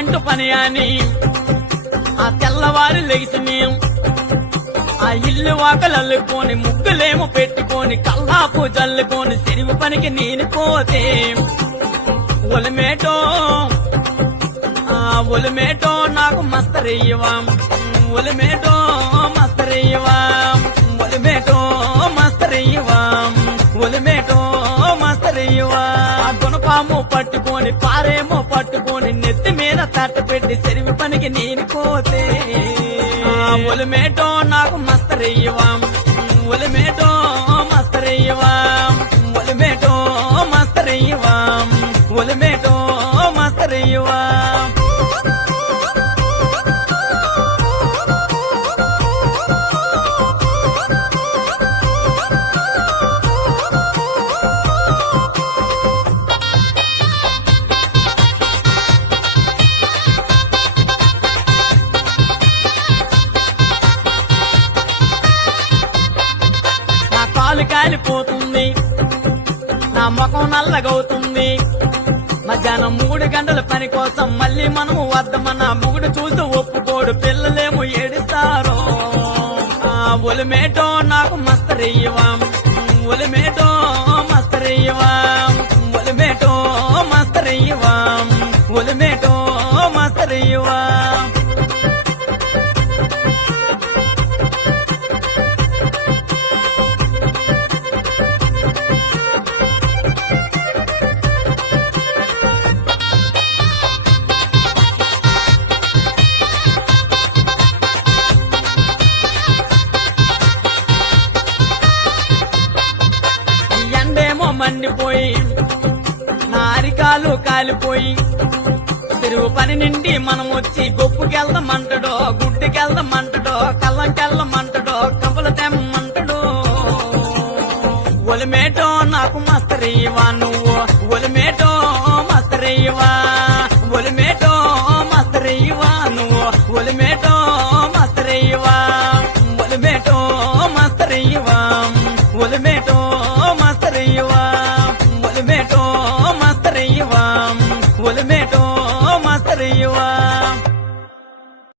government పని అని ఆ తెల్లవారు లెగిసి ఆ ఇల్లు వాకలల్లుకొని ముగ్గులేమో పెట్టుకొని కల్లాపు జల్లుకొని సిరివి పనికి నేను పోతే ఒలిమేటో ఒలిమేటో నాకు మస్తరయ్యవా ఒలిమేటో మస్తరయ్యవా ఒలిమేటో మస్తరయ్యవా ఒలిమేటో మస్తరయ్యవా గుణపాము పట్టుకొని పారేమో పట్టుకొని నెత్తి మీద తట్ట పెట్టి సిరివి పనికి నేను పోతే ఒలిమేటో నాకు మస్తరయ్యవా ఒలిమేటో మస్తరయ్యవా ఒలిమేటో మస్తరయ్యవా ఒలిమేటో మస్తరయ్యవా కాలు కాలిపోతుంది నా ముఖం నల్లగవుతుంది మధ్యాహ్నం 3 గంటల పని కోసం మళ్ళీ మనము వద్దమన్న మొగుడు చూస్తూ ఒప్పుకోడు పిల్లలేమో ఏడుస్తారో ఒలిమేటో నాకు మస్తరయ్యవా ఒలిమేటో మస్తరయ్యవా ఒలిమేటో మస్తరయ్యవా ఒలిమేటో మస్తరయ్యవా మండిపోయి నా అరికాలు కాలిపోయి తిరుగు పని నిండి మనం వచ్చి గొప్పుకెళ్దామంటడో గుడ్డికెళ్దామంటడో కళ్ళంకెళ్ళమంటడో కబులు తెమ్మంటడో ఒలిమేటో నాకు మస్తరయ్యవా నువ్వు ఒలిమేటో మస్తరయ్యవా ఒలిమేటో మస్తరయ్యవా నువ్వు ఒలిమేటో మస్తరయ్యవా ఒలిమేటో మస్తరయ్యవా ఒలిమేటో మస్తరయ్యవా